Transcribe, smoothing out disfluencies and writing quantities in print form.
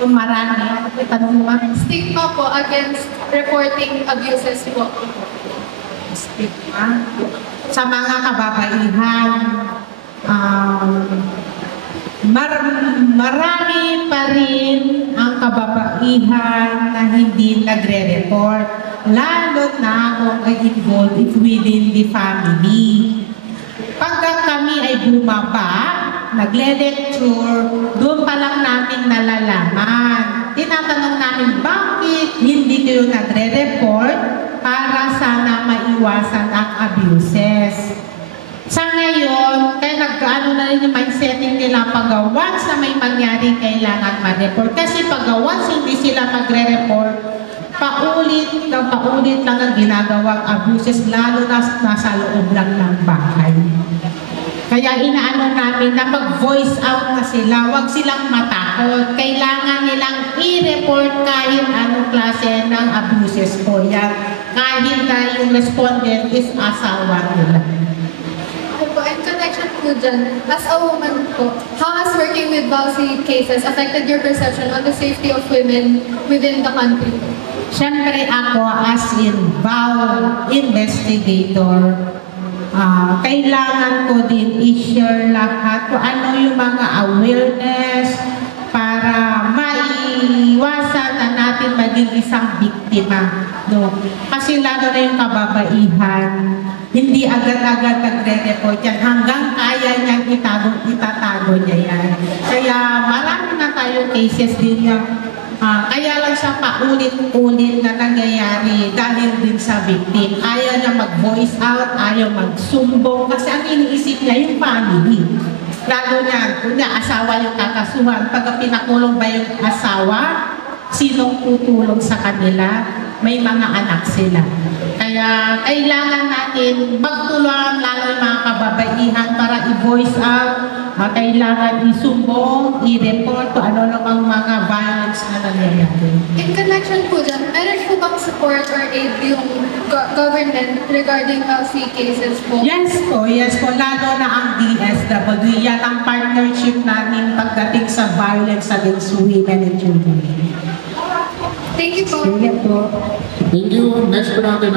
Kung marami, tanong mo ba? Stigma po against reporting abuses po. Stigma? Sa mga kababaihan, marami pa rin ang kababaihan na hindi nagre-report, lalo na kung ay involved within the family. Pagka kami ay bumaba, nagle-lecture, doon pa lang namin nalalaman. Tinatanong namin, bakit hindi kayo nagre-report para sana maiwasan ang abuses? Sa ngayon, kaya nag-ano na rin yung mindsetting nila pag-once na may mangyari kailangan ma-report. Kasi pag-once hindi sila magre-report, paulit lang ang ginagawang abuses, lalo na nasa loob lang ng bahay. Kaya inaano namin na mag-voice out na sila, huwag silang matakot. Kailangan nilang i-report kahit anong klase ng abuses po yan. Kahit na yung respondent is asawa nila. In connection po dyan, as a woman po, how has working with VAUSI cases affected your perception on the safety of women within the country? Siyempre ako as in VAU investigator, kailangan ko din i-share lahat kung ano yung mga awareness para maiwasan na natin maging isang biktima. No? Kasi lalo na yung kababaihan, hindi agad-agad nagre-report yan. Hanggang kaya niyang itatago niya yan. Kaya marami na tayo cases din yung kaya lang siya paulit-ulit na nangyayari dahil din sa victim. Ayaw niya mag-voice out, ayaw magsumbong kasi ang iniisip niya yung family. Lalo na, kung asawa yung kakasuhan, pag pinakulong ba yung asawa, sinong tutulong sa kanila? May mga anak sila. Kaya kailangan natin magtulungan lalo yung mga kababaihan para i-voice out, kailangan isumbong, i-report kung ano namang mga violence na nangyayari. In connection po dyan, meron po bang support or aid yung government regarding VAUSI cases po? Yes po, lalo na ang DSWD. Yan ang partnership namin pagdating sa violence against women and children. Thank you po. Thank you. Thank you. Next po natin